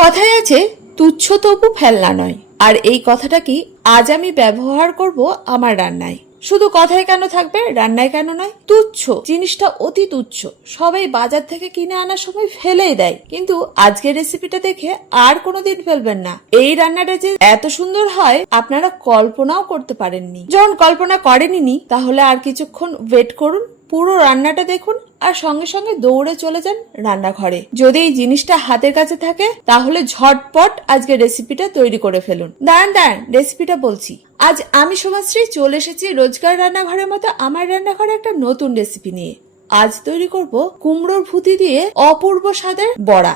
কথায় আছে, তুচ্ছ তবু ফেলনা নয়। আর এই কথাটা কি আজ আমি ব্যবহার করব আমার রান্নায়? শুধু কথায় কেন থাকবে, রান্নায় কেন নয়? তুচ্ছ, জিনিসটা অতি তুচ্ছ। সবাই বাজার থেকে কিনে আনার সময় ফেলেই দেয়। কিন্তু আজকের রেসিপিটা দেখে আর কোনোদিন ফেলবেন না। এই রান্নাটা যে এত সুন্দর হয়, আপনারা কল্পনাও করতে পারেননি। যখন কল্পনা করেননি, তাহলে আর কিছুক্ষণ ওয়েট করুন। পুরো রান্নাটা দেখুন আর সঙ্গে সঙ্গে দৌড়ে চলে যান রান্নাঘরে। যদি এই জিনিসটা হাতের কাছে থাকে, তাহলে ঝটপট আজকে রেসিপিটা তৈরি করে ফেলুন। দাঁড়ান দাঁড়ান রেসিপিটা বলছি। আজ আমি সমাজশ্রী চলে এসেছি রোজকার রান্নাঘরের মতো আমার রান্নাঘরে একটা নতুন রেসিপি নিয়ে। আজ তৈরি করব কুমড়োর ভুতি দিয়ে অপূর্ব স্বাদের বড়া।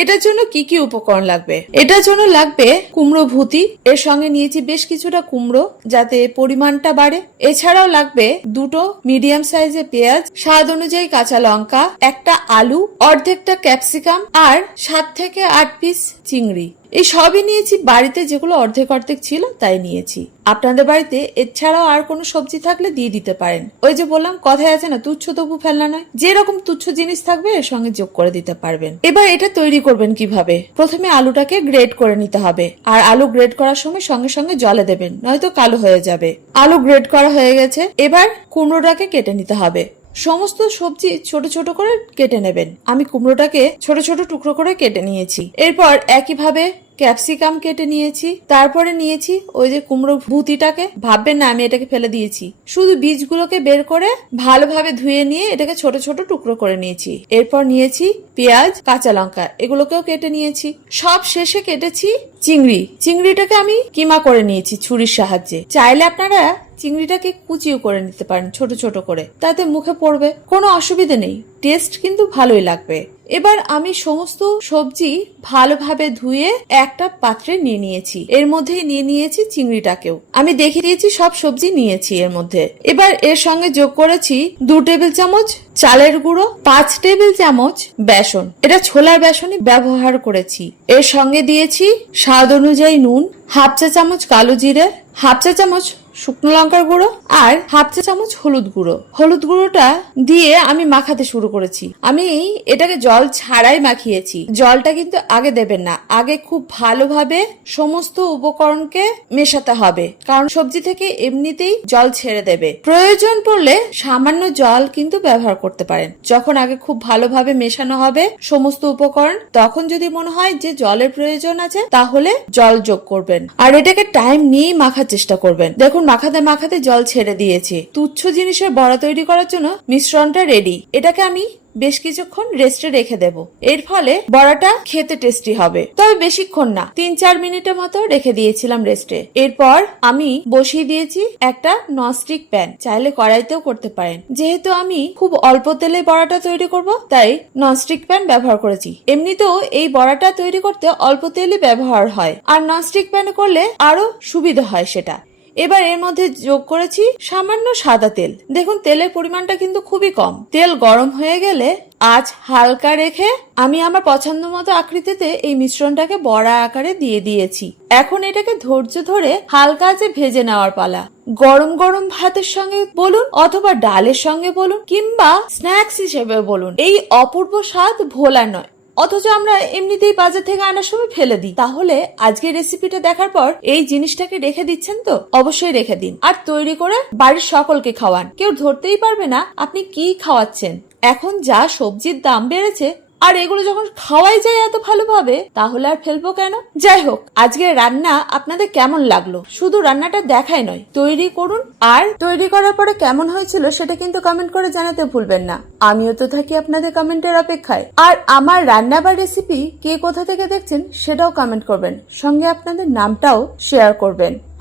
এটার জন্য কি কি উপকরণ লাগবে? এটার জন্য লাগবে কুমড়ো ভুতি, এর সঙ্গে নিয়েছি বেশ কিছুটা কুমড়ো যাতে পরিমাণটা বাড়ে। এছাড়াও লাগবে দুটো মিডিয়াম সাইজের পেঁয়াজ, স্বাদ অনুযায়ী কাঁচা লঙ্কা, একটা আলু, অর্ধেকটা ক্যাপসিকাম আর সাত থেকে আট পিস চিংড়ি। এই সবই নিয়েছি, বাড়িতে যেগুলো অর্ধেক অর্ধেক ছিল তাই নিয়েছি। আপনাদের বাড়িতে এছাড়াও আর কোনো সবজি থাকলে দিয়ে দিতে পারেন। ওই যে বললাম কথায় আছে না, তুচ্ছ তবু ফেলনা নয়। যেরকম তুচ্ছ জিনিস থাকবে, এর সঙ্গে যোগ করে দিতে পারবেন। এবার এটা তৈরি করবেন কীভাবে? প্রথমে আলুটাকে গ্রেড করে নিতে হবে, আর আলু গ্রেড করার সময় সঙ্গে সঙ্গে জলে দেবেন, নয়তো কালো হয়ে যাবে। আলু গ্রেড করা হয়ে গেছে, এবার কুমড়োটাকে কেটে নিতে হবে। সমস্ত সবজি ছোট ছোট করে কেটে নেবেন। আমি কুমড়োটাকে ছোট ছোট টুকরো করে কেটে নিয়েছি। এরপর একইভাবে ক্যাপসিকাম কেটে নিয়েছি, তারপরে নিয়েছি ওই যে কুমড়ো ভুতিটাকে। ভাববেন না, আমি এটাকে ফেলে দিয়েছি। শুধু বীজগুলোকে বের করে ভালোভাবে ধুয়ে নিয়ে এটাকে ছোট ছোট টুকরো করে নিয়েছি। এরপর নিয়েছি পেঁয়াজ, কাঁচা লঙ্কা, এগুলোকেও কেটে নিয়েছি। সব শেষে কেটেছি চিংড়ি। চিংড়িটাকে আমি কিমা করে নিয়েছি ছুরির সাহায্যে। চাইলে আপনারা চিংড়িটাকে কুচিও করে নিতে পারেন, ছোট ছোট করে। তাতে মুখে পড়বে, কোনো অসুবিধে নেই। টেস্ট কিন্তু ভালোই লাগবে। এবার আমি সমস্ত সবজি ভালোভাবে ধুয়ে একটা পাত্রে নিয়ে নিয়েছি। এর মধ্যে নিয়ে নিয়েছি চিংড়িটাকেও। আমি দেখিয়ে দিয়েছি, সব সবজি নিয়েছি এর মধ্যে। এবার এর সঙ্গে যোগ করেছি দু টেবিল চামচ চালের গুঁড়ো, পাঁচ টেবিল চামচ বেসন। এটা ছোলার বেসনই ব্যবহার করেছি। এর সঙ্গে দিয়েছি স্বাদ অনুযায়ী নুন হাফ চা চামচ কালো জিরে, হাফ চা চামচ শুকনো লঙ্কার গুঁড়ো আর হাফ চা চামচ হলুদ গুঁড়ো। হলুদ গুঁড়োটা দিয়ে আমি মাখাতে শুরু করেছি। আমি এটাকে জল ছাড়াই মাখিয়েছি। জলটা কিন্তু আগে দেবেন না। আগে খুব ভালোভাবে সমস্ত উপকরণকে মেশাতে হবে। কারণ সবজি থেকে এমনিতেই জল ছেড়ে দেবে। প্রয়োজন পড়লে সামান্য জল কিন্তু ব্যবহার করতে পারেন। যখন আগে খুব ভালোভাবে মেশানো হবে সমস্ত উপকরণ, তখন যদি মনে হয় যে জলের প্রয়োজন আছে, তাহলে জল যোগ করবেন। আর এটাকে টাইম নিয়েই মাখার চেষ্টা করবেন। দেখুন, মাখাতে মাখাতে জল ছেড়ে দিয়েছি। তুচ্ছ জিনিসের বড়া তৈরি করার জন্য মিশ্রণটা রেডি এটাকে আমি বেশ কিছুক্ষণ রেস্টে রেখে দেব। এর ফলে বড়াটা খেতে টেস্টি হবে। তবে বেশিক্ষণ না তিন চার মিনিটের মতো রেখে দিয়েছিলাম রেস্টে এরপর আমি বসিয়ে দিয়েছি একটা ননস্টিক প্যান চাইলে কড়াইতেও করতে পারেন। যেহেতু আমি খুব অল্প তেলে বড়াটা তৈরি করব, তাই ননস্টিক প্যান ব্যবহার করেছি। এমনিতেও এই বড়াটা তৈরি করতে অল্প তেলই ব্যবহার হয়। আর ননস্টিক প্যানে করলে আরও সুবিধা হয় সেটা। এবার এর মধ্যে যোগ করেছি সামান্য সাদা তেল। দেখুন, তেলের পরিমাণটা কিন্তু খুবই কম। তেল গরম হয়ে গেলে আজ হালকা রেখে আমি আমার পছন্দ মতো আকৃতিতে এই মিশ্রণটাকে বড়া আকারে দিয়ে দিয়েছি। এখন এটাকে ধৈর্য ধরে হালকা যে ভেজে নেওয়ার পালা। গরম গরম ভাতের সঙ্গে বলুন অথবা ডালের সঙ্গে বলুন কিংবা স্ন্যাক্স হিসেবে বলুন, এই অপূর্ব স্বাদ ভোলা নয়। অথচ আমরা এমনিতেই বাজার থেকে আনার সময় ফেলে দিই। তাহলে আজকে রেসিপিটা দেখার পর এই জিনিসটাকে রেখে দিচ্ছেন তো? অবশ্যই রেখে দিন। আর তৈরি করে বাড়ির সকলকে খাওয়ান। কেউ ধরতেই পারবে না আপনি কি খাওয়াচ্ছেন। এখন যা সবজির দাম বেড়েছে আর এগুলো যখন খাওয়াই যায় এত ভালোভাবে, তাহলে আর ফেলব কেন? যাই হোক আজকে রান্না আপনাদের কেমন লাগল? শুধু রান্নাটা দেখাই নয়, তৈরি করুন। আর তৈরি করার পরে কেমন হয়েছিল সেটা কিন্তু কমেন্ট করে জানাতে ভুলবেন না। আমিও তো থাকি আপনাদের কমেন্টের অপেক্ষায়। আর আমার রান্না বা রেসিপি কে কোথা থেকে দেখছেন, সেটাও কমেন্ট করবেন। সঙ্গে আপনাদের নামটাও শেয়ার করবেন।